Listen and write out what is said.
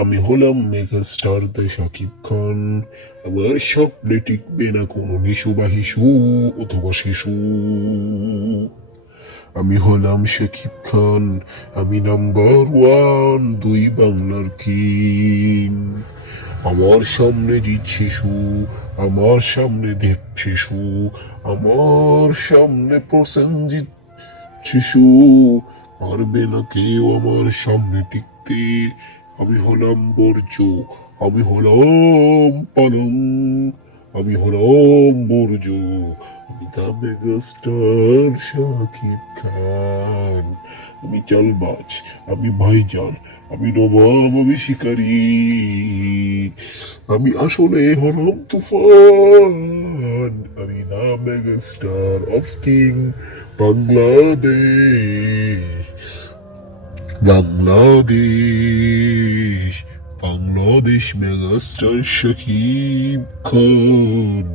আমি হলাম mega star the Shakib Khan. আমার স্বপ্নে টিকবে না কোনো নিশু বা হিসু অথবা শিশু। আমি হলাম শাকিব খান, আমি নাম্বার ওয়ান দুই বাংলার কিং আমার সামনে জিৎ শিশু, আমার সামনে দেব শিশু, আমার সামনে প্রসেনজিৎ শিশু। পারবে না কেউ আমার সামনে টিকতে আমি হলাম বর্জ্য, আমি হলাম পালং, আমি হলাম বর্জ্য, আমি দা মেগাস্টার শাকিব খান, আমি চালবাজ, আমি ভাইজান, আমি নবাব, আমি শিকারী, আমি আসলে হলাম তুফান, আমি the megastar of king Bangladesh. Bangladesh Bangladesh megastar Shakib Khan.